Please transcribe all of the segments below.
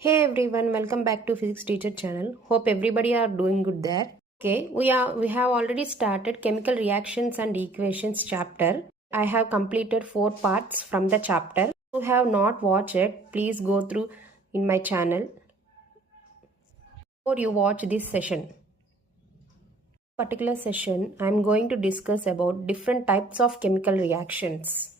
Hey everyone, welcome back to Physics Teacher channel. Hope everybody are doing good there. Okay, we have already started chemical reactions and equations chapter. I have completed 4 parts from the chapter. If you have not watched it, please go through in my channel before you watch this session. Particular session, I am going to discuss about different types of chemical reactions.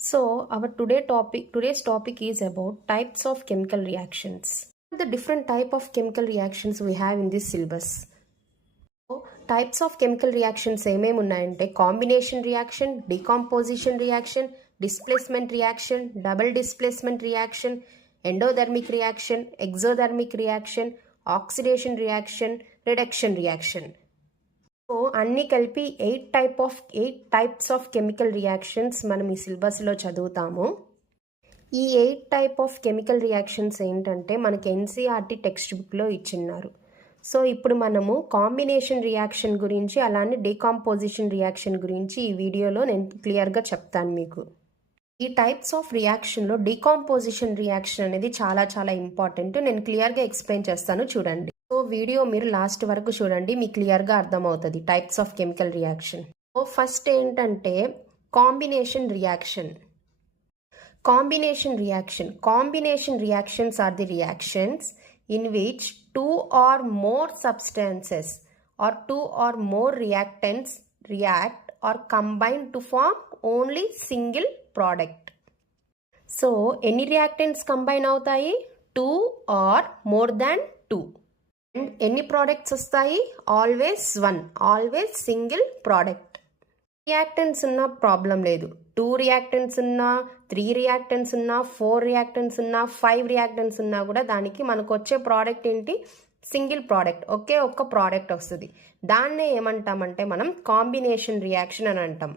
So our today's topic is about types of chemical reactions. The different type of chemical reactions we have in this syllabus. So, types of chemical reactions ఏమేమి ఉన్నాయంటే combination reaction, decomposition reaction, displacement reaction, double displacement reaction, endothermic reaction, exothermic reaction, oxidation reaction, reduction reaction. So అన్నీ కలిపి 8 types of chemical reactions మనం ఈ సిలబస్లో చదువుతాము. ఈ 8 type of chemical reactions ఏంటంటే మనకి ఎన్సీఆర్టీ టెక్స్ట్ బుక్లో ఇచ్చిన్నారు. సో ఇప్పుడు మనము కాంబినేషన్ రియాక్షన్ గురించి అలానే డీకాంపోజిషన్ రియాక్షన్ గురించి ఈ వీడియోలో నేను క్లియర్గా చెప్తాను మీకు. ఈ టైప్స్ ఆఫ్ రియాక్షన్లో డీకాంపోజిషన్ రియాక్షన్ అనేది చాలా చాలా ఇంపార్టెంట్. నేను క్లియర్గా ఎక్స్ప్లెయిన్ చేస్తాను, చూడండి. సో వీడియో మీరు లాస్ట్ వరకు చూడండి, మీకు క్లియర్గా అర్థమవుతుంది types of chemical reaction. So first ఏంటంటే combination reaction. Combination reactions are the reactions in which two or more substances or two or more reactants react or combine to form only single product. So any reactants combine avutayi? 2 or more than 2. And any products vastayi? Always one, always single product. Reactants ఉన్న problem లేదు. 2 reactants ఉన్నా, 3 reactants ఉన్నా, 4 reactants ఉన్నా, 5 reactants ఉన్నా కూడా దానికి మనకు వచ్చే ప్రోడక్ట్ ఏంటి? సింగిల్ ప్రోడక్ట్, ఒక్క ప్రోడక్ట్ వస్తుంది. దాన్నే ఏమంటామంటే మనం కాంబినేషన్ రియాక్షన్ అని అంటాం.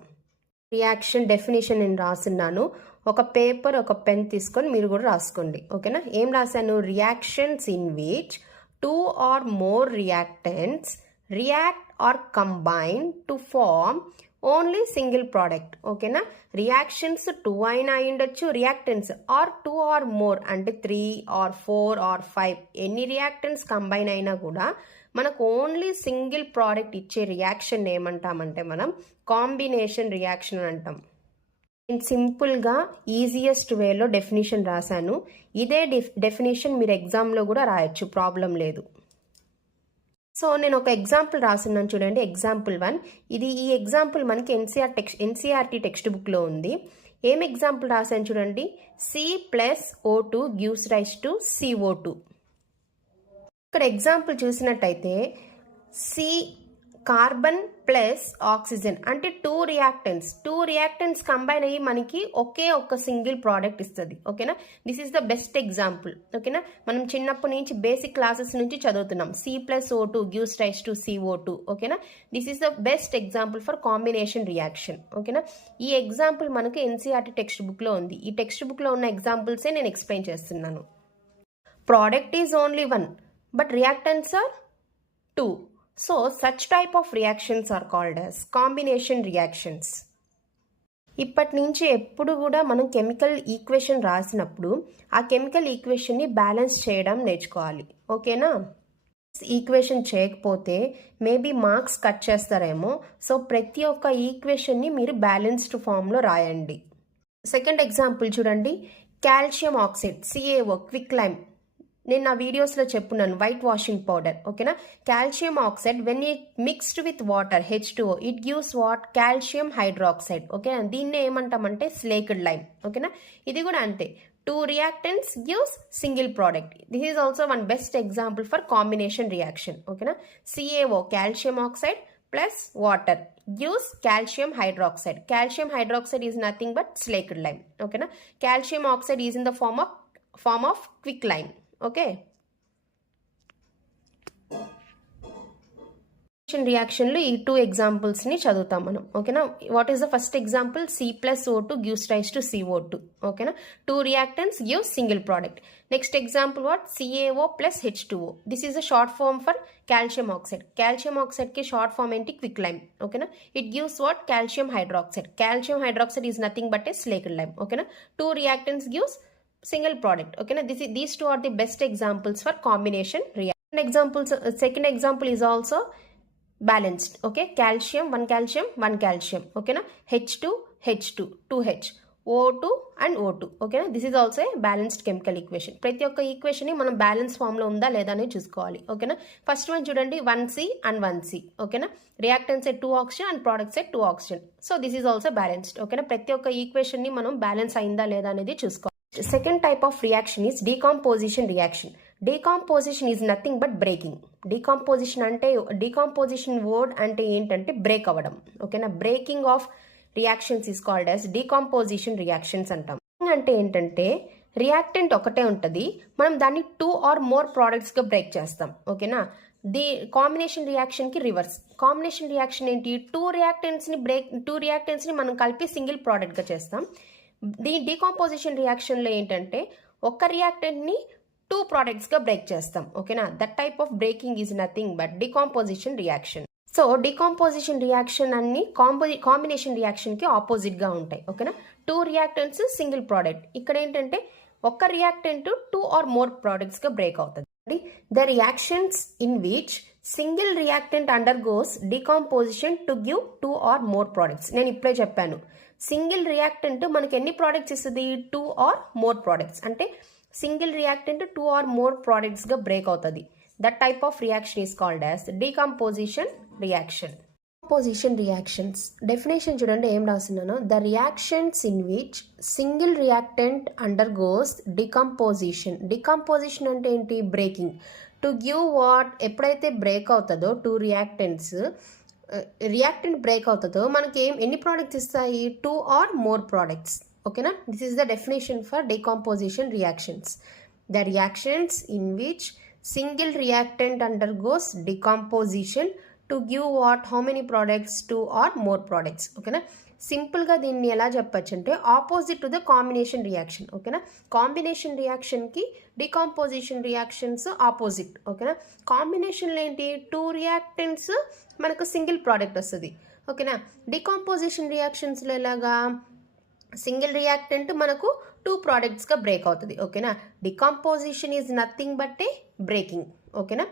రియాక్షన్ డెఫినేషన్ నేను రాస్తున్నాను, ఒక పేపర్ ఒక పెన్ తీసుకొని మీరు కూడా రాసుకోండి, ఓకేనా? ఏం రాశాను? Reactions in which 2 or more reactants react or combine to form only single product, ఓకేనా? రియాక్షన్స్ 2 అయినా అయ్యుండొచ్చు, రియాక్టెంట్స్ ఆర్ 2 or more అంటే 3 or 4 or 5 ఎన్ని రియాక్టెంట్స్ కంబైన్ అయినా కూడా మనకు ఓన్లీ సింగిల్ ప్రోడక్ట్ ఇచ్చే రియాక్షన్ ఏమంటామంటే మనం కాంబినేషన్ రియాక్షన్ అంటాం. నేను సింపుల్గా ఈజియెస్ట్ వేలో డెఫినేషన్ రాశాను. ఇదే డెఫినేషన్ మీరు ఎగ్జామ్లో కూడా రాయొచ్చు, ప్రాబ్లం లేదు. సో నేను ఒక ఎగ్జాంపుల్ రాస్తున్నాను, చూడండి. ఎగ్జాంపుల్ 1. ఈ ఎగ్జాంపుల్ మనకి ఎన్సీఆర్టీ టెక్స్ట్ బుక్లో ఉంది. ఏం ఎగ్జాంపుల్ రాశాను చూడండి. C+O2 gives rise to CO2. ఇక్కడ ఎగ్జాంపుల్ చూసినట్టయితే సి కార్బన్ ప్లస్ ఆక్సిజన్ అంటే 2 రియాక్టెంట్స్ కంబైన్ అయ్యి మనకి ఒక్క సింగిల్ ప్రోడక్ట్ ఇస్తుంది, ఓకేనా? This is the best example, ఓకేనా? మనం చిన్నప్పటి నుంచి బేసిక్ క్లాసెస్ నుంచి చదువుతున్నాం. C+O2 gives rise to CO2, ఓకేనా? This is the best example for combination reaction, ఓకేనా? ఈ ఎగ్జాంపుల్ మనకు ఎన్సీఆర్టీ టెక్స్ట్ బుక్లో ఉంది. ఈ టెక్స్ట్ బుక్లో ఉన్న ఎగ్జాంపుల్సే నేను ఎక్స్ప్లెయిన్ చేస్తున్నాను. Product is only 1 but reactants are 2. So such type of reactions are called as combination reactions. ఇప్పటి నుంచి ఎప్పుడు కూడా మనం కెమికల్ ఈక్వేషన్ రాసినప్పుడు ఆ కెమికల్ ఈక్వేషన్ని బ్యాలెన్స్ చేయడం నేర్చుకోవాలి, ఓకేనా? ఈక్వేషన్ చేయకపోతే మేబీ మార్క్స్ కట్ చేస్తారేమో. సో ప్రతి ఒక్క ఈక్వేషన్ని మీరు బ్యాలెన్స్డ్ ఫామ్లో రాయండి. సెకండ్ ఎగ్జాంపుల్ చూడండి. Calcium oxide CaO quick lime, నేను నా వీడియోస్లో చెప్పున్నాను, వైట్ వాషింగ్ పౌడర్, ఓకేనా? Calcium oxide when it mixed with water H2O it gives what? Calcium hydroxide, ఓకేనా? దీన్నే ఏమంటామంటే స్లేక్డ్ లైమ్, ఓకేనా? ఇది కూడా అంతే, 2 reactants gives single product. This is also one best example for combination reaction, ఓకేనా? CaO calcium oxide plus water gives calcium hydroxide. Calcium hydroxide is nothing but slaked lime, ఓకేనా? Calcium oxide is in the form of quicklime, okay? రియాక్షన్లో ఈ 2 ఎగ్జాంపుల్స్ని చదువుతాం మనం. ఓకేనా. What is the first example? C+O2 gives rise to CO2. ఓకేనా. 2 reactants give single product. Next example what? CaO plus H2O. This is a short form for calcium oxide. Calcium oxide ki short form enti quicklime. Okay na. It gives what? Calcium hydroxide. Calcium hydroxide is nothing but a slaked lime. Okay na. 2 reactants gives single product. Okay na. These 2 are the best examples for combination reaction. Second example is also balanced. Okay, calcium, 1 calcium. Okay na. H2 2H, O2 and O2. Okay na. This is also a balanced chemical equation. ప్రతి ఒక్క equation ని మనం balance form లో ఉందా లేదా అని చూసుకోవాలి. ఓకేనా. ఫస్ట్ వన్ చూడండి, 1C and 1C. ఓకేనా. Reactants at 2 oxygen and products at 2 oxygen. So this is also balanced. ఓకేనా. ప్రతి ఒక్క ఈక్వేషన్ ని మనం బ్యాలెన్స్ అయిందా లేదా అనేది చూసుకోవాలి. Second type of reaction is decomposition reaction. Decomposition is nothing but breaking. Decomposition word అంటే ఏంటంటే బ్రేక్ అవ్వడం. ఓకేనా. Breaking of reactions is called as decomposition reactions అంటాం. అంటే ఏంటంటే రియాక్టెంట్ ఒకటే ఉంటుంది, మనం దాన్ని 2 or more ప్రోడక్ట్స్గా బ్రేక్ చేస్తాం. ఓకేనా. కాంబినేషన్ రియాక్షన్కి రివర్స్. కాంబినేషన్ రియాక్షన్ ఏంటి? 2 రియాక్టెంట్స్ని మనం కలిపి సింగిల్ ప్రోడక్ట్గా చేస్తాం. డీకాంపోజిషన్ రియాక్షన్లో ఏంటంటే ఒక రియాక్టెంట్ని 2 ప్రోడక్ట్స్గా బ్రేక్ చేస్తాం. ఓకేనా. That type of breaking is nothing but decomposition reaction. So decomposition reaction అన్ని కాంబినేషన్ రియాక్షన్కి ఆపోజిట్గా ఉంటాయి. ఓకేనా. 2 రియాక్టెంట్స్ సింగిల్ ప్రోడక్ట్. ఇక్కడ ఏంటంటే ఒక రియాక్టెంట్ 2 or more ప్రోడక్ట్స్గా బ్రేక్ అవుతుంది. The reactions in which single reactant undergoes decomposition to give 2 or more products. నేను ఇప్పుడే చెప్పాను, సింగిల్ రియాక్టెంట్ మనకి ఎన్ని ప్రోడక్ట్స్ ఇస్తుంది? 2 or more ప్రోడక్ట్స్. అంటే సింగిల్ రియాక్టెంట్ 2 or more ప్రోడక్ట్స్గా బ్రేక్ అవుతుంది. That type of reaction is called as decomposition reaction. Composition reactions definition చూడండి ఏం రాస్తున్నాను. The reactions in which single reactant undergoes decomposition. Decomposition అంటే ఏంటి? బ్రేకింగ్. To give what? ఎప్పుడైతే break అవుతుందో 2 reactants, reactant break అవుతుందో మనకి ఎన్ని ప్రోడక్ట్స్ ఇస్తాయి? 2 or more ప్రోడక్ట్స్. ఓకేనా. This is the definition for decomposition reactions. The reactions in which single reactant undergoes decomposition to give what? How many products? 2 or more products. ఓకేనా. సింపుల్గా దీన్ని ఎలా చెప్పచ్చు అంటే opposite to the combination reaction. ఓకేనా. Combination రియాక్షన్కి decomposition reactions opposite. ఓకేనా. కాంబినేషన్లో ఏంటి? 2 రియాక్టెంట్స్ మనకు సింగిల్ ప్రోడక్ట్ వస్తుంది. ఓకేనా. డీకాంపోజిషన్ రియాక్షన్స్లో ఎలాగా? సింగిల్ రియాక్టెంట్ మనకు 2 ప్రోడక్ట్స్గా బ్రేక్ అవుతుంది. ఓకేనా. Decomposition is nothing but A breaking. ఓకేనా.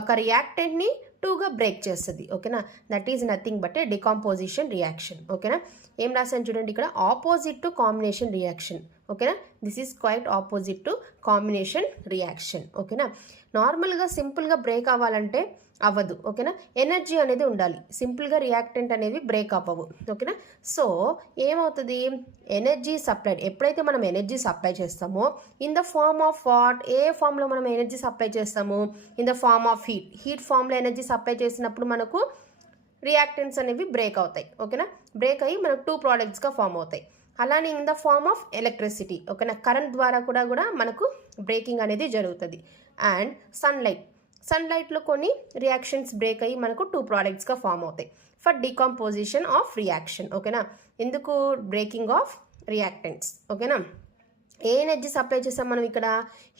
ఒక రియాక్టెంట్ని 2గా బ్రేక్ చేస్తుంది. ఓకేనా. That is nothing but A decomposition reaction. ఓకేనా. ఏం రాసాను చూడండి ఇక్కడ, ఆపోజిట్ టు కాంబినేషన్ రియాక్షన్. ఓకేనా. This is quite opposite to combination reaction. ఓకేనా. నార్మల్గా సింపుల్గా బ్రేక్ అవ్వాలంటే అవ్వదు. ఓకేనా. ఎనర్జీ అనేది ఉండాలి. సింపుల్గా రియాక్టెంట్ అనేవి బ్రేక్ అవ్వవు. ఓకేనా. సో ఏమవుతుంది? Energy supplied. ఎప్పుడైతే మనం ఎనర్జీ సప్లై చేస్తామో in the form of what? ఏ ఫామ్లో మనం ఎనర్జీ సప్లై చేస్తాము? In the form of heat. Heat ఫామ్లో ఎనర్జీ సప్లై చేసినప్పుడు మనకు రియాక్టెంట్స్ అనేవి బ్రేక్ అవుతాయి. ఓకేనా. బ్రేక్ అయ్యి మనకు 2 ప్రోడక్ట్స్గా ఫామ్ అవుతాయి. అలానే in the form of electricity. ఓకేనా. కరెంట్ ద్వారా కూడా మనకు బ్రేకింగ్ అనేది జరుగుతుంది. అండ్ సన్లైట్లో కొన్ని రియాక్షన్స్ బ్రేక్ అయ్యి మనకు 2 ప్రోడక్ట్స్గా ఫామ్ అవుతాయి ఫర్ డీకంపోజిషన్ ఆఫ్ రియాక్షన్. ఓకేనా. ఎందుకు? Breaking of reactants. ఓకేనా. ఏ ఎనర్జీ సప్లై చేస్తాం మనం ఇక్కడ?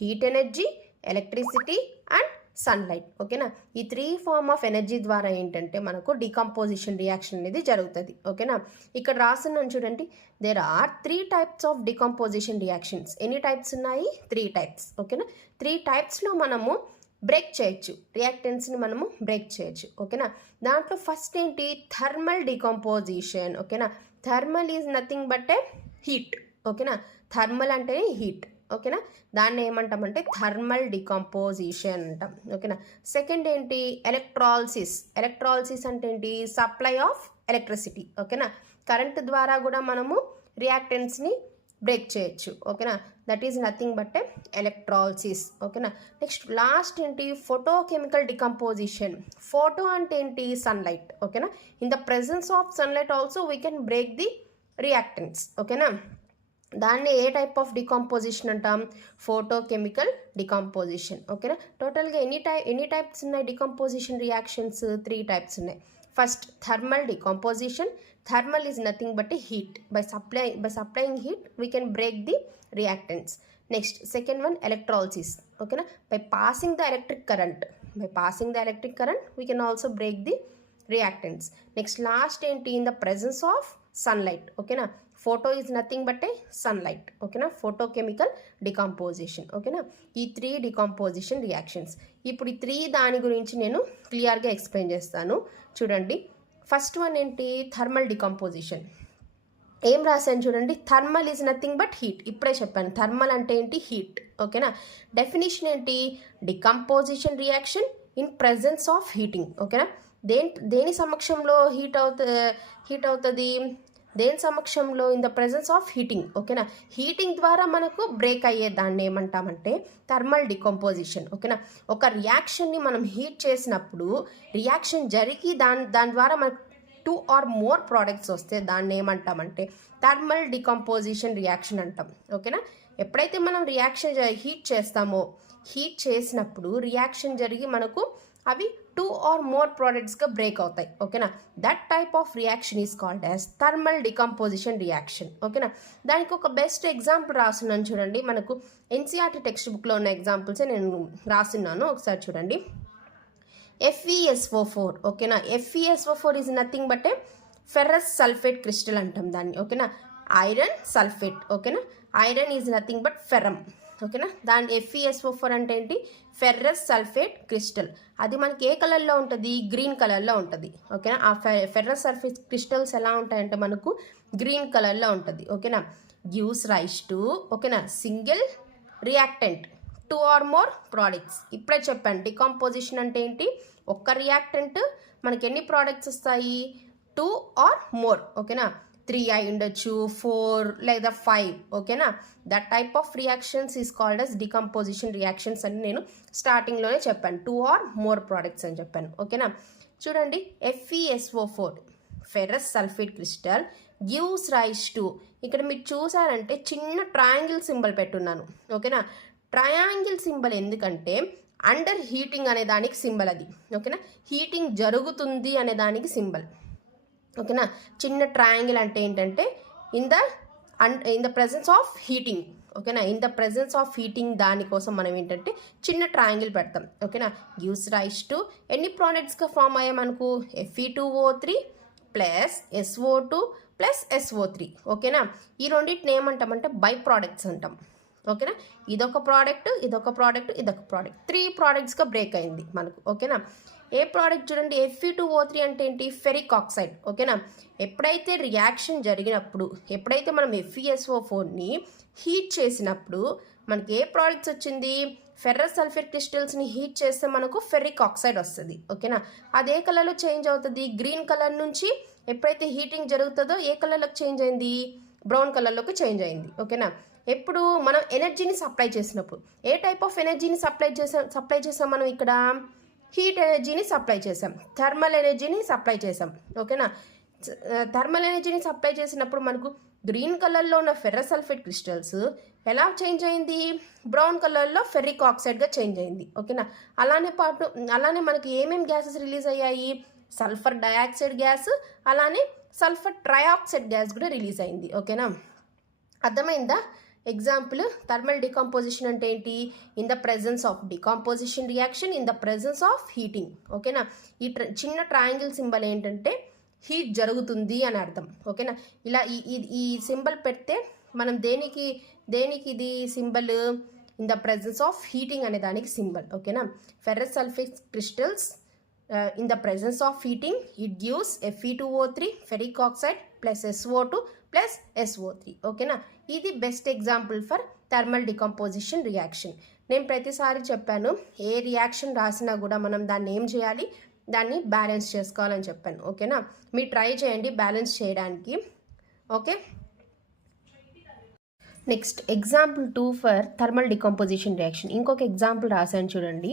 Heat energy, electricity and sunlight. ఓకేనా. ఈ 3 ఫార్మ్ ఆఫ్ ఎనర్జీ ద్వారా ఏంటంటే మనకు డీకంపోజిషన్ రియాక్షన్ అనేది జరుగుతుంది. ఓకేనా. ఇక్కడ రాస్తున్నాను చూడండి, there are 3 types of decomposition reactions. ఎన్ని టైప్స్ ఉన్నాయి? 3 types. ఓకేనా. 3 typesలో మనము బ్రేక్ చేయొచ్చు, రియాక్టెంట్స్ని మనము బ్రేక్ చేయొచ్చు. ఓకేనా. దాంట్లో ఫస్ట్ ఏంటి? Thermal decomposition. ఓకేనా. Thermal is nothing but a heat. ఓకేనా. థర్మల్ అంటే హీట్. ఓకేనా. దాన్ని ఏమంటామంటే థర్మల్ డీకంపోజిషన్ అంటాం. ఓకేనా. సెకండ్ ఏంటి? ఎలక్ట్రాలిసిస్. ఎలక్ట్రాలిసిస్ అంటే ఏంటి? Supply of electricity. ఓకేనా. కరెంట్ ద్వారా కూడా మనము రియాక్టెంట్స్ని బ్రేక్ చేయొచ్చు. ఓకేనా. That is nothing but electrolysis. ఓకేనా. నెక్స్ట్ లాస్ట్ ఏంటి? Photochemical decomposition. ఫోటో అంటే ఏంటి? సన్లైట్. ఓకేనా. In the presence of sunlight also we can break the reactants. ఓకేనా. దాన్ని ఏ టైప్ ఆఫ్ డికాంపోజిషన్ అంటాం? Photochemical decomposition. ఓకేనా. టోటల్గా ఎన్ని టైప్స్ ఉన్నాయి డికాంపోజిషన్ రియాక్షన్స్? 3 టైప్స్ ఉన్నాయి. First thermal decomposition. Thermal is nothing but heat. By supplying heat we can break the reactants. Next second one electrolysis. ఓకేనా. By passing the electric current we can also break the reactants. Next last ఏంటి? In the presence of sunlight. ఓకేనా. Photo is nothing but a sunlight. ఓకేనా. Photochemical decomposition. ఓకేనా. ఈ 3 decomposition reactions. ఇప్పుడు ఈ 3 దాని గురించి నేను క్లియర్గా ఎక్స్ప్లెయిన్ చేస్తాను. చూడండి. ఫస్ట్ వన్ ఏంటి? Thermal decomposition. ఏం రాశాను చూడండి. Thermal is nothing but heat. ఇప్పుడే చెప్పాను థర్మల్ అంటే ఏంటి? హీట్. ఓకేనా. డెఫినేషన్ ఏంటి? Decomposition reaction in presence of heating. ఓకేనా. దేని సమక్షంలో హీట్ అవుతుంది? దేని సమక్షంలో? In the presence of heating. ఓకేనా. హీటింగ్ ద్వారా మనకు బ్రేక్ అయ్యే దాన్ని ఏమంటామంటే థర్మల్ డికంపోజిషన్. ఓకేనా. ఒక రియాక్షన్ని మనం హీట్ చేసినప్పుడు రియాక్షన్ జరిగి దాని ద్వారా మనకు 2 or more ప్రోడక్ట్స్ వస్తే దాన్ని ఏమంటామంటే థర్మల్ డికంపోజిషన్ రియాక్షన్ అంటాం. ఓకేనా. ఎప్పుడైతే మనం రియాక్షన్ హీట్ చేస్తామో, హీట్ చేసినప్పుడు రియాక్షన్ జరిగి మనకు అవి 2 or more ప్రోడక్ట్స్గా బ్రేక్ అవుతాయి. ఓకేనా. That type of reaction is called as thermal decomposition reaction. ఓకేనా. దానికి ఒక బెస్ట్ ఎగ్జాంపుల్ రాస్తున్నాను చూడండి. మనకు ఎన్సీఆర్టీ టెక్స్ట్ బుక్లో ఉన్న ఎగ్జాంపుల్సే నేను రాస్తున్నాను. ఒకసారి చూడండి. FeSO4. ఓకేనా. FeSO4 is nothing but a ferrous sulphate crystal అంటాం దాన్ని. ఓకేనా. Iron sulphate. ఓకేనా. Iron is nothing but ferrum. ఓకేనా. దాని FeSO4 అంటే ఏంటి? Ferrous sulphate crystal. అది మనకి ఏ కలర్లో ఉంటుంది? గ్రీన్ కలర్లో ఉంటుంది. ఓకేనా. ఆ ఫెర్రస్ సల్ఫేట్ క్రిస్టల్స్ ఎలా ఉంటాయంటే మనకు గ్రీన్ కలర్లో ఉంటుంది. ఓకేనా. గివ్స్ రైస్ టు ఓకేనా single reactant 2 or more products. ఇప్పుడే చెప్పాను డికంపోజిషన్ అంటే ఏంటి? ఒక్క రియాక్టెంట్ మనకి ఎన్ని ప్రోడక్ట్స్ వస్తాయి? 2 or more. ఓకేనా. 3 అయి ఉండొచ్చు, 4 లేదా 5. ఓకేనా. That type of reactions is called as decomposition reactions అని నేను స్టార్టింగ్లోనే చెప్పాను. 2 or more ప్రోడక్ట్స్ అని చెప్పాను. ఓకేనా. చూడండి. FeSO4 ferrous sulphate crystal gives rise to. ఇక్కడ మీరు చూసారంటే చిన్న ట్రయాంగిల్ సింబల్ పెట్టున్నాను. ఓకేనా. ట్రయాంగిల్ సింబల్ ఎందుకంటే అండర్ హీటింగ్ అనే దానికి సింబల్ అది. ఓకేనా. హీటింగ్ జరుగుతుంది అనే దానికి సింబల్. ఓకేనా. చిన్న ట్రయాంగిల్ అంటే ఏంటంటే in the presence of heating. ఓకేనా. In the presence of heating దానికోసం మనం ఏంటంటే చిన్న ట్రయాంగిల్ పెడతాం. ఓకేనా. గివ్స్ రైస్ టు ఎన్ని ప్రోడక్ట్స్గా ఫామ్ అయ్యాయి మనకు? Fe2O3 plus SO2 plus SO3. ఓకేనా. ఈ రెండింటిని ఏమంటామంటే బై ప్రోడక్ట్స్ అంటాం. ఓకేనా. ఇదొక ప్రోడక్ట్, ఇదొక ప్రోడక్ట్, ఇదొక ప్రోడక్ట్. 3 ప్రోడక్ట్స్గా బ్రేక్ అయింది మనకు. ఓకేనా. ఏ ప్రోడక్ట్ చూడండి. Fe2O3 అంటే ఏంటి? Ferric oxide. ఓకేనా. ఎప్పుడైతే రియాక్షన్ జరిగినప్పుడు, ఎప్పుడైతే మనం FeSO4ని హీట్ చేసినప్పుడు మనకి ఏ ప్రోడక్ట్స్ వచ్చింది? ఫెర్రస్ సల్ఫేట్ క్రిస్టల్స్ని హీట్ చేస్తే మనకు ఫెరిక్ ఆక్సైడ్ వస్తుంది. ఓకేనా. అదే కలర్లో చేంజ్ అవుతుంది. గ్రీన్ కలర్ నుంచి ఎప్పుడైతే హీటింగ్ జరుగుతుందో ఏ కలర్లోకి చేంజ్ అయింది? బ్రౌన్ కలర్లోకి చేంజ్ అయింది. ఓకేనా. ఎప్పుడు మనం ఎనర్జీని సప్లై చేసినప్పుడు ఏ టైప్ ఆఫ్ ఎనర్జీని సప్లై చేసాం మనం ఇక్కడ? హీట్ ఎనర్జీని సప్లై చేసాం, థర్మల్ ఎనర్జీని సప్లై చేసాం. ఓకేనా. థర్మల్ ఎనర్జీని సప్లై చేసినప్పుడు మనకు గ్రీన్ కలర్లో ఉన్న ఫెర్రస్ సల్ఫేట్ క్రిస్టల్స్ ఎలా చేంజ్ అయింది? బ్రౌన్ కలర్లో ఫెర్రిక్ ఆక్సైడ్గా చేంజ్ అయింది. ఓకేనా. అలానే మనకి ఏమేమి గ్యాసెస్ రిలీజ్ అయ్యాయి? సల్ఫర్ డయాక్సైడ్ గ్యాస్, అలానే సల్ఫర్ ట్రయాక్సైడ్ గ్యాస్ కూడా రిలీజ్ అయింది. ఓకేనా. అర్థమైందా? ఎగ్జాంపుల్ థర్మల్ డికంపోజిషన్ అంటే ఏంటి? In the presence of decomposition reaction in the presence of heating. ఓకేనా. ఈ చిన్న ట్రయాంగిల్ సింబల్ ఏంటంటే హీట్ జరుగుతుంది అని అర్థం. ఓకేనా. ఇలా ఈ సింబల్ పెడితే మనం దేనికి ఇది symbol? In the presence of heating అనే దానికి సింబల్. ఓకేనా. Ferrous sulphate crystals in the presence of heating it gives Fe2O3 ferric oxide plus SO2 plus SO3. ఓకేనా. ఇది best example for thermal decomposition reaction. నేను ప్రతిసారి చెప్పాను ఏ రియాక్షన్ రాసినా కూడా మనం దాన్ని ఏం చేయాలి? దాన్ని బ్యాలెన్స్ చేసుకోవాలని చెప్పాను. ఓకేనా. మీరు ట్రై చేయండి బ్యాలెన్స్ చేయడానికి. Okay. Next example 2 for thermal decomposition reaction. ఇంకొక ఎగ్జాంపుల్ రాశాను చూడండి.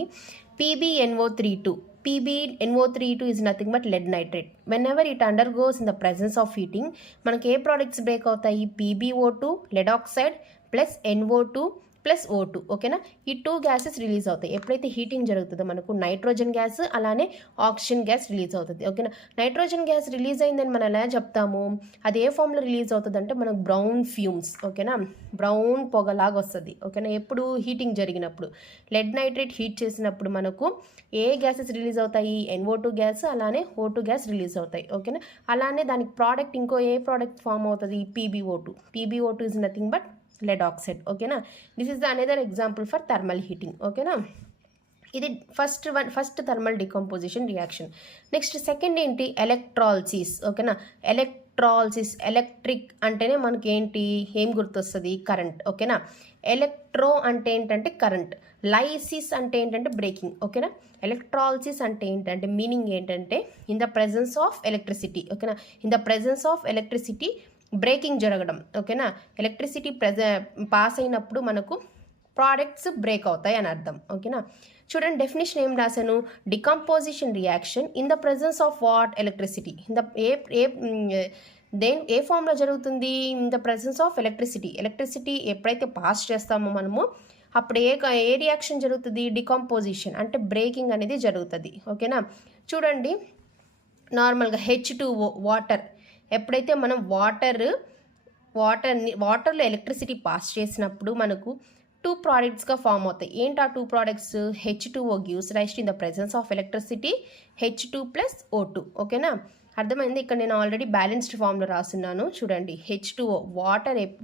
PbNO32 PbNO3 is nothing but lead nitrate. Whenever it undergoes in the presence of heating, మనకి ఏ ప్రోడక్ట్స్ బ్రేక్ అవుతాయి? PbO2, lead oxide plus NO2 plus O2. ఓకేనా? ఈ 2 gases release అవుతాయి. ఎప్పుడైతే heating జరుగుతుందో మనకు నైట్రోజన్ గ్యాస్ అలానే ఆక్సిజన్ గ్యాస్ రిలీజ్ అవుతుంది. ఓకేనా? నైట్రోజన్ గ్యాస్ రిలీజ్ అయిందని మనం ఎలా చెప్తాము? అది ఏ ఫామ్లో రిలీజ్ అవుతుంది అంటే మనకు బ్రౌన్ ఫ్యూమ్స్. ఓకేనా? బ్రౌన్ పొగలాగా వస్తుంది. ఓకేనా? ఎప్పుడు హీటింగ్ జరిగినప్పుడు లెడ్ నైట్రేట్ హీట్ చేసినప్పుడు మనకు ఏ గ్యాసెస్ రిలీజ్ అవుతాయి? NO2 గ్యాస్ అలానే O2 గ్యాస్ రిలీజ్ అవుతాయి. ఓకేనా? అలానే దానికి ప్రోడక్ట్ ఇంకో ఏ ప్రోడక్ట్ ఫామ్ అవుతుంది? PbO2 is nothing but lead oxide. ఓకేనా? This is the another example for thermal heating. ఓకేనా? ఇది first thermal decomposition reaction. Next second ఏంటి? ఎలక్ట్రాలసిస్. ఓకేనా? ఎలక్ట్రిక్ అంటేనే మనకి ఏంటి, ఏం గుర్తొస్తుంది? కరెంట్. ఓకేనా? ఎలక్ట్రో అంటే ఏంటంటే కరెంట్, లైసిస్ అంటే ఏంటంటే బ్రేకింగ్. ఓకేనా? ఎలక్ట్రాలసిస్ అంటే ఏంటంటే మీనింగ్ ఏంటంటే in the presence of electricity. ఓకేనా? In the presence of electricity breaking జరగడం. ఓకేనా? ఎలక్ట్రిసిటీ పాస్ అయినప్పుడు మనకు ప్రోడక్ట్స్ బ్రేక్ అవుతాయి అని అర్థం. ఓకేనా? చూడండి డెఫినేషన్ ఏం రాశాను? Decomposition reaction in the presence of what? Electricity. ఏ ఫామ్లో జరుగుతుంది? In the presence of electricity ఎప్పుడైతే పాస్ చేస్తామో మనము అప్పుడు ఏ రియాక్షన్ జరుగుతుంది? డికంపోజిషన్ అంటే బ్రేకింగ్ అనేది జరుగుతుంది. ఓకేనా? చూడండి నార్మల్గా H2O వాటర్, ఎప్పుడైతే మనం వాటర్లో ఎలక్ట్రిసిటీ పాస్ చేసినప్పుడు మనకు 2 ప్రోడక్ట్స్గా ఫామ్ అవుతాయి. ఏంటి ఆ 2 products? H2O gives rise to in the presence of electricity H2 plus O2. ఓకేనా? అర్థమైంది? ఇక్కడ నేను ఆల్రెడీ బ్యాలెన్స్డ్ ఫామ్లో రాస్తున్నాను. చూడండి H2O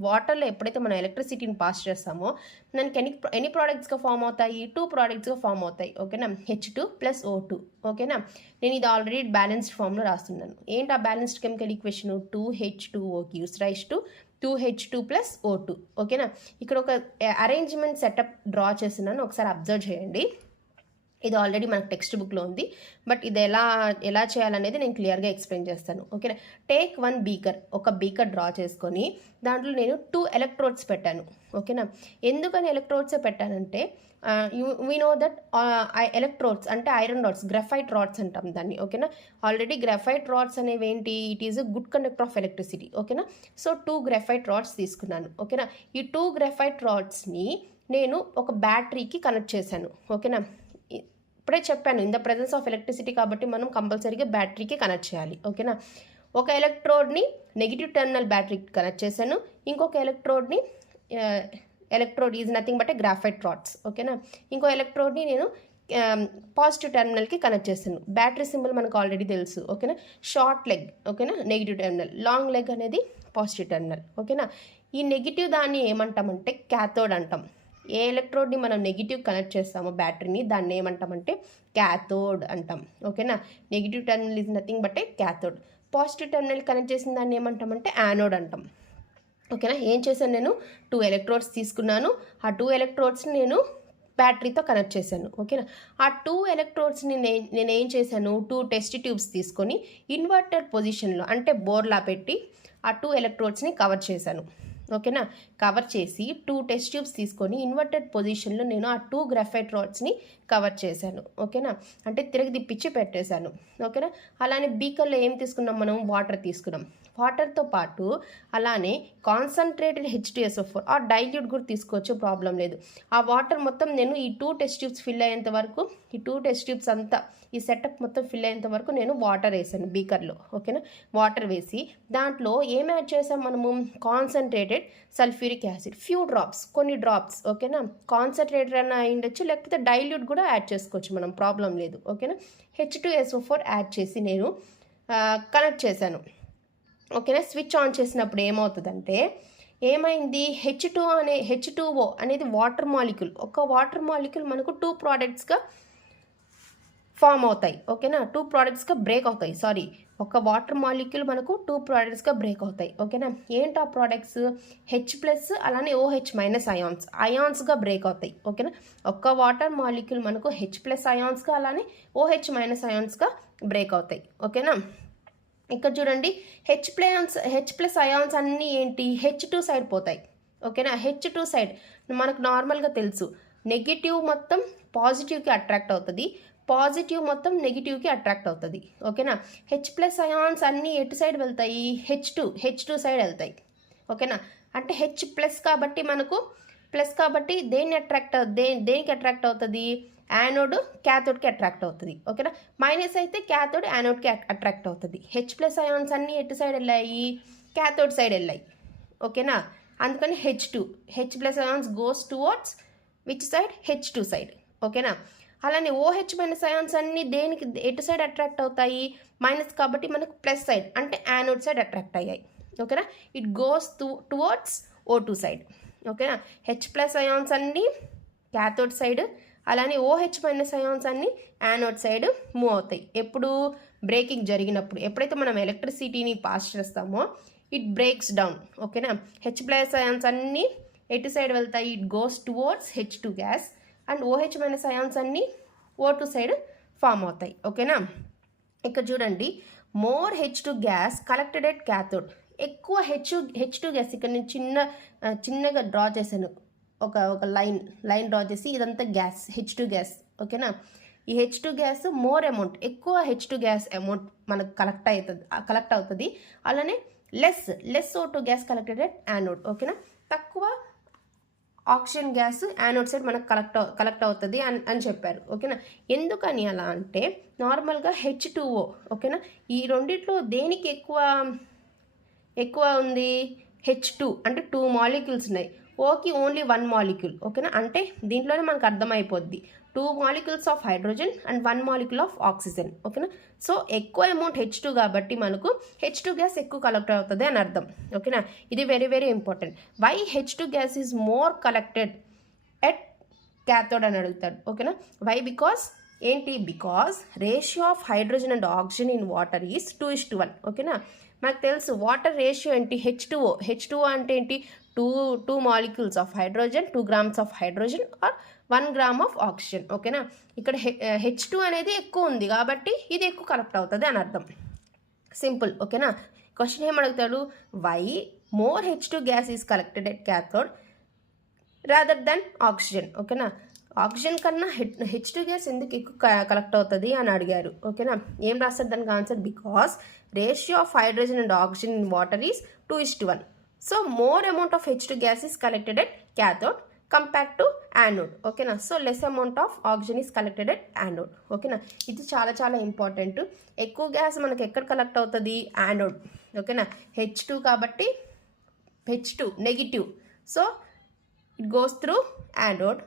వాటర్లో ఎప్పుడైతే మనం ఎలక్ట్రిసిటీని పాస్ చేస్తామో మనకి ఎన్ని ప్రోడక్ట్స్గా ఫామ్ అవుతాయి? 2 ప్రోడక్ట్స్గా ఫామ్ అవుతాయి. ఓకేనా? H2 plus O2. ఓకేనా? నేను ఇది ఆల్రెడీ బ్యాలెన్స్డ్ ఫామ్లో రాస్తున్నాను. ఏంటి ఆ balanced chemical equation? 2H2O gives rise to 2H2 plus O2. ఓకేనా? ఇక్కడ ఒక అరేంజ్మెంట్ సెటప్ డ్రా చేస్తున్నాను, ఒకసారి అబ్జర్వ్ చేయండి. ఇది ఆల్రెడీ మనకు టెక్స్ట్ బుక్లో ఉంది, బట్ ఇది ఎలా చేయాలనేది నేను క్లియర్గా ఎక్స్ప్లెయిన్ చేస్తాను. ఓకేనా? టేక్ 1 బీకర్, ఒక బీకర్ డ్రా చేసుకొని దాంట్లో నేను 2 ఎలక్ట్రోడ్స్ పెట్టాను. ఓకేనా? ఎందుకని ఎలక్ట్రోడ్సే పెట్టానంటే వీ నో దట్ ఎలక్ట్రోడ్స్ అంటే ఐరన్ రాడ్స్, గ్రాఫైట్ రాడ్స్ అంటాం దాన్ని. ఓకేనా? ఆల్రెడీ గ్రాఫైట్ రాడ్స్ అనేవి ఏంటి? It is good conductor of electricity. ఓకేనా? సో 2 గ్రాఫైట్ రాడ్స్ తీసుకున్నాను. ఓకేనా? ఈ 2 గ్రాఫైట్ రాడ్స్ని నేను ఒక బ్యాటరీకి కనెక్ట్ చేశాను. ఓకేనా? ఇప్పుడే చెప్పాను in the presence of electricity కాబట్టి మనం కంపల్సరీగా బ్యాటరీకి కనెక్ట్ చేయాలి. ఓకేనా? ఒక ఎలక్ట్రోడ్ని నెగిటివ్ టెర్మినల్ బ్యాటరీకి కనెక్ట్ చేశాను, ఇంకొక electrode is nothing but graphite rods. ఓకేనా? ఇంకో ఎలక్ట్రోడ్ని నేను పాజిటివ్ టెర్మినల్కి కనెక్ట్ చేశాను. బ్యాటరీ సింబల్ మనకు ఆల్రెడీ తెలుసు. ఓకేనా? Short leg. ఓకేనా? నెగిటివ్ టెర్మినల్, లాంగ్ లెగ్ అనేది పాజిటివ్ టెర్మినల్. ఓకేనా? ఈ నెగిటివ్ దాన్ని ఏమంటామంటే క్యాథోడ్ అంటాం. ఏ ఎలక్ట్రోడ్ని మనం నెగిటివ్ కనెక్ట్ చేస్తామో బ్యాటరీని దాన్ని ఏమంటామంటే క్యాథోడ్ అంటాం. ఓకేనా? Negative terminal is nothing but cathode. Positive terminal connect చేసిన దాన్ని ఏమంటామంటే యానోడ్ అంటాం. ఓకేనా? ఏం చేశాను? నేను 2 ఎలక్ట్రోడ్స్ తీసుకున్నాను, ఆ 2 ఎలక్ట్రోడ్స్ని నేను బ్యాటరీతో కనెక్ట్ చేశాను. ఓకేనా? ఆ 2 ఎలక్ట్రోడ్స్ని నేను ఏం చేశాను? 2 టెస్ట్ ట్యూబ్స్ తీసుకొని ఇన్వర్టెడ్ పొజిషన్లో అంటే బోర్లా పెట్టి ఆ 2 ఎలక్ట్రోడ్స్ని కవర్ చేశాను. ఓకేనా? కవర్ చేసి 2 టెస్ట్ ట్యూబ్స్ తీసుకొని ఇన్వర్టెడ్ పొజిషన్లో నేను ఆ 2 గ్రాఫైట్ రాడ్స్ని కవర్ చేశాను. ఓకేనా? అంటే తిరగదిప్పించి పెట్టేశాను. ఓకేనా? అలానే బీకర్లో ఏం తీసుకున్నాం? మనం వాటర్ తీసుకున్నాం. వాటర్తో పాటు అలానే కాన్సన్ట్రేటెడ్ H2SO4 ఆ డైల్యూట్ కూడా తీసుకోవచ్చు, ప్రాబ్లం లేదు. ఆ వాటర్ మొత్తం నేను ఈ 2 టెస్ట్ ట్యూబ్స్ ఫిల్ అయ్యేంత వరకు, ఈ 2 టెస్ట్ ట్యూబ్స్ అంతా ఈ సెటప్ మొత్తం ఫిల్ అయ్యేంత వరకు నేను వాటర్ వేసాను బీకర్లో. ఓకేనా? వాటర్ వేసి దాంట్లో ఏం యాడ్ చేసాం మనము? Concentrated sulphuric acid, few drops, కొన్ని డ్రాప్స్. ఓకేనా? కాన్సన్ట్రేటెడ్ అన్న ఉండొచ్చు, లేకపోతే డైల్యూట్ కూడా యాడ్ చేసుకోవచ్చు మనం, ప్రాబ్లం లేదు. ఓకేనా? H2SO4 యాడ్ చేసి నేను కనెక్ట్ చేశాను. ఓకేనా? స్విచ్ ఆన్ చేసినప్పుడు ఏమవుతుందంటే ఏమైంది? H2O అనేది వాటర్ మాలిక్యూల్. ఒక వాటర్ మాలిక్యూల్ మనకు 2 ప్రోడక్ట్స్గా ఫామ్ అవుతాయి. ఓకేనా? 2 ప్రోడక్ట్స్గా బ్రేక్ అవుతాయి. సారీ, ఒక వాటర్ మాలిక్యూల్ మనకు 2 ప్రోడక్ట్స్గా బ్రేక్ అవుతాయి. ఓకేనా? ఏంటి ఆ ప్రోడక్ట్స్? H+ అలానే OH- అయాన్స్గా బ్రేక్ అవుతాయి. ఓకేనా? ఒక్క వాటర్ మాలిక్యూల్ మనకు H+ అయాన్స్గా అలానే OH- అయాన్స్గా బ్రేక్ అవుతాయి. ఓకేనా? ఇక్కడ చూడండి H+ అయాన్స్ అన్నీ ఏంటి? H2 సైడ్ పోతాయి. ఓకేనా? H2 సైడ్ మనకు నార్మల్గా తెలుసు నెగిటివ్ మొత్తం పాజిటివ్కి అట్రాక్ట్ అవుతుంది, పాజిటివ్ మొత్తం నెగిటివ్కి అట్రాక్ట్ అవుతుంది. ఓకేనా. H+ అయాన్స్ అన్నీ ఎటు సైడ్ వెళ్తాయి, H2 సైడ్ వెళ్తాయి. ఓకేనా. అంటే H+ కాబట్టి మనకు ప్లస్ కాబట్టి దేనికి అట్రాక్ట్ అవుతుంది, యానోడ్ క్యాథోడ్కి అట్రాక్ట్ అవుతుంది. ఓకేనా. మైనస్ అయితే క్యాథోడ్ యానోడ్కి అట్రాక్ట్ అవుతుంది. H+ అయాన్స్ అన్నీ ఎటు సైడ్ వెళ్ళాయి, క్యాథోడ్ సైడ్ వెళ్ళాయి. ఓకేనా. అందుకని H+ ions goes towards which side, H2 side. ఓకేనా. అలానే OH- అయాన్స్ అన్నీ దేనికి ఎటు సైడ్ అట్రాక్ట్ అవుతాయి, మైనస్ కాబట్టి మనకు ప్లస్ సైడ్ అంటే యానోడ్ సైడ్ అట్రాక్ట్ అయ్యాయి. ఓకేనా. It goes towards O2 side. ఓకేనా. H+ అయాన్స్ అన్నీ క్యాథోడ్ సైడ్, అలానే OH- అయాన్స్ అన్నీ యానోడ్ సైడ్ మూవ్ అవుతాయి. ఎప్పుడు బ్రేకింగ్ జరిగినప్పుడు, ఎప్పుడైతే మనం ఎలక్ట్రిసిటీని పాస్ చేస్తామో ఇట్ బ్రేక్స్ డౌన్. ఓకేనా. H+ అయాన్స్ అన్నీ ఎటు సైడ్ వెళ్తాయి, it goes towards H2 gas and OH- ions అన్నీ O2 సైడ్ ఫామ్ అవుతాయి. ఓకేనా. ఇక్కడ చూడండి, more H2 gas collected at cathode. ఎక్కువ H2 గ్యాస్ ఇక్కడ నేను చిన్నగా డ్రా చేశాను, ఒక లైన్ డ్రా చేసి ఇదంతా గ్యాస్, H2 గ్యాస్. ఓకేనా. ఈ H2 గ్యాస్ మోర్ అమౌంట్, ఎక్కువ H2 గ్యాస్ అమౌంట్ మనకు కలెక్ట్ అవుతుంది. అలానే less O2 gas collected at anode. ఓకేనా. తక్కువ ఆక్సిజన్ గ్యాస్ యానోడ్ సైడ్ మనకు కలెక్ట్ అవుతుంది అని చెప్పారు. ఓకేనా. ఎందుకని అలా అంటే నార్మల్గా H2O. ఓకేనా. ఈ రెండిట్లో దేనికి ఎక్కువ ఉంది, H2 అంటే 2 మాలిక్యూల్స్ ఉన్నాయి, ఓకి ఓన్లీ 1 మాలిక్యూల్. ఓకేనా. అంటే దీంట్లోనే మనకు అర్థమైపోద్ది 2 molecules of hydrogen and 1 molecule of oxygen. ఓకేనా. సో ఎక్కువ అమౌంట్ H2 కాబట్టి మనకు H2 గ్యాస్ ఎక్కువ కలెక్ట్ అవుతుంది అని అర్థం. ఓకేనా. ఇది very very important. Why H2 gas is more collected at cathode అని అడుగుతాడు. ఓకేనా. Why because ratio of hydrogen and oxygen in water is 2:1. ఓకేనా. మనకు తెలుసు వాటర్ రేషియో ఏంటి, H2O అంటే ఏంటి, 2 molecules of hydrogen, 2 grams of hydrogen are 1 gram of oxygen. ఓకేనా. ఇక్కడ H2 అనేది ఎక్కువ ఉంది కాబట్టి ఇది ఎక్కువ కలెక్ట్ అవుతుంది అని అర్థం. సింపుల్. ఓకేనా. క్వశ్చన్ ఏమడుగుతాడు, why more H2 gas is collected at cathode rather than oxygen. ఓకేనా. ఆక్సిజన్ కన్నా H2 గ్యాస్ ఎందుకు ఎక్కువ కలెక్ట్ అవుతుంది అని అడిగారు. ఓకేనా. ఏం రాస్తారు దానికి answer, because ratio of hydrogen and oxygen in water is 2:1. So more amount of H2 gas is collected at cathode compared to anode. ఓకేనా. So less amount of oxygen is collected at anode. ఓకేనా. ఇది చాలా చాలా important. ఎక్కువ gas మనకు ఎక్కడ collect అవుతుంది, anode. ఓకేనా. H2 కాబట్టి H2 negative, so it goes through anode.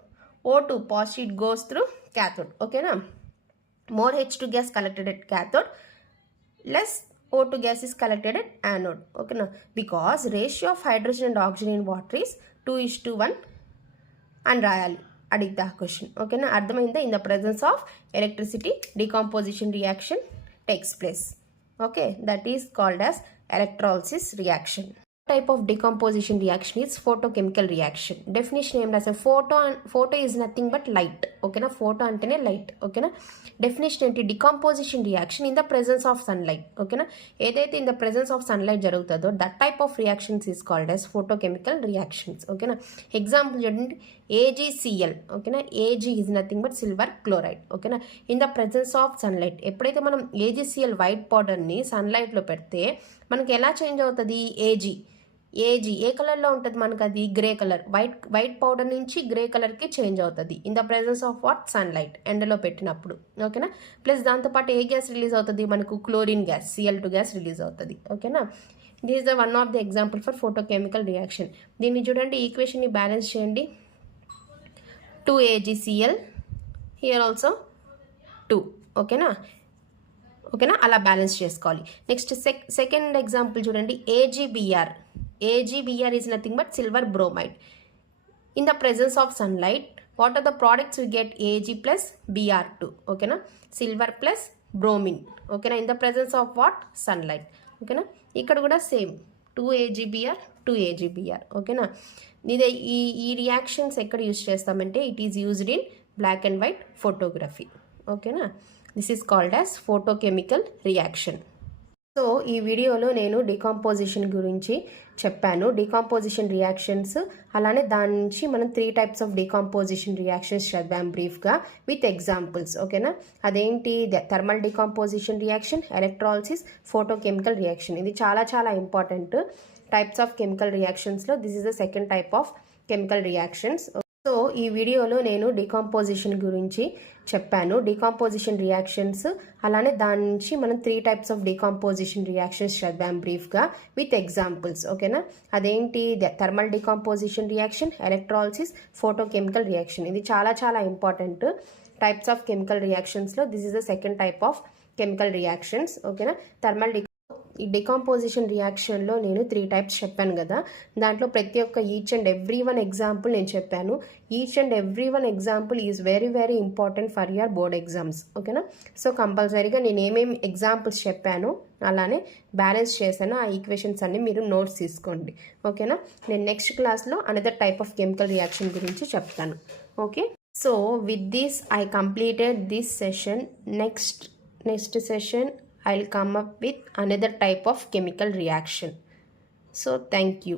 O2 positive, it goes through cathode. Okay na. More H2 gas collected at cathode, less O2 gas is collected at anode. Okay na. Because ratio of hydrogen and oxygen in water is 2:1 and రాయాలి అడిగితే question. ఓకేనా. అర్థమైందా. In the presence of electricity decomposition reaction takes place. Okay, that is called as electrolysis reaction. Type of decomposition reaction is photochemical reaction. Definition ఏం రాసాం, photo is nothing but light. ఓకేనా. Photo అంటేనే light. ఓకేనా. Definition ఏంటి, decomposition reaction in the presence of sunlight. ఓకేనా. ఏదైతే in the presence of sunlight జరుగుతుందో that type of reactions is called as photochemical reactions. ఓకేనా. ఎగ్జాంపుల్ చూడండి, AgCl. ఓకేనా. Ag is nothing but silver chloride. ఓకేనా. In the presence of sunlight ఎప్పుడైతే మనం AgCl white పౌడర్ని సన్లైట్లో పెడితే మనకి ఎలా చేంజ్ అవుతుంది, Ag ఏ కలర్లో ఉంటుంది మనకు, అది గ్రే కలర్. వైట్ పౌడర్ నుంచి గ్రే కలర్కి చేంజ్ అవుతుంది in the presence of what, sunlight, ఎండలో పెట్టినప్పుడు. ఓకేనా. ప్లస్ దాంతోపాటు ఏ గ్యాస్ రిలీజ్ అవుతుంది మనకు, chlorine gas, Cl2 gas release అవుతుంది. ఓకేనా. This is the one of the example for photochemical reaction. దీన్ని చూడండి, ఈక్వేషన్ని బ్యాలెన్స్ చేయండి. 2AgCl, here also 2. ఓకేనా. అలా బ్యాలెన్స్ చేసుకోవాలి. నెక్స్ట్ సెకండ్ ఎగ్జాంపుల్ చూడండి, AgBr is nothing but silver bromide. In the presence of sunlight, what are the products we get, Ag plus Br2. Okay na, silver plus bromine. Okay na, in the presence of what, sunlight. Okay na, ikkada kuda same 2AgBr 2AgBr. Okay na, ఈ reactions ఎక్కడ use చేస్తామంటే it is used in black and white photography. ఓకేనా. This is called as photochemical reaction. So ఈ వీడియోలో నేను decomposition గురించి చెప్పాను. Decomposition reactions, అలానే దాని నుంచి మనం 3 టైప్స్ ఆఫ్ డికాంపోజిషన్ రియాక్షన్స్ చదివాం బ్రీఫ్గా విత్ ఎగ్జాంపుల్స్. ఓకేనా? అదేంటి? Thermal decomposition reaction, electrolysis, photochemical reaction. ఇది చాలా చాలా ఇంపార్టెంట్ టైప్స్ ఆఫ్ కెమికల్ రియాక్షన్స్లో. This is the second type of chemical reactions. So ఈ వీడియోలో నేను డికాంపోజిషన్ గురించి చెప్పాను. డికాంపోజిషన్ రియాక్షన్స్, అలానే దాని నుంచి మనం 3 టైప్స్ ఆఫ్ డికాంపోజిషన్ రియాక్షన్స్ చదివాం బ్రీఫ్గా విత్ ఎగ్జాంపుల్స్. ఓకేనా? అదేంటి? Thermal decomposition reaction, electrolysis, photochemical reaction. ఇది చాలా చాలా ఇంపార్టెంట్ టైప్స్ ఆఫ్ కెమికల్ రియాక్షన్స్లో. This is the second type of chemical reactions. ఓకేనా? ఈ డికాంపోజిషన్ రియాక్షన్లో నేను 3 టైప్స్ చెప్పాను కదా. దాంట్లో ప్రతి ఒక్క each and every one example నేను చెప్పాను. Each and every one example is very very important for your board exams. ఓకేనా? సో కంపల్సరీగా నేను ఏమేమి ఎగ్జాంపుల్స్ చెప్పాను అలానే బ్యాలెన్స్ చేశాను. ఆ ఈక్వేషన్స్ అన్ని మీరు నోట్స్ తీసుకోండి. ఓకేనా? నేను నెక్స్ట్ క్లాస్లో another type of chemical reaction గురించి చెప్తాను. Okay? So with this I completed this session. Next session I'll come up with another type of chemical reaction. So thank you.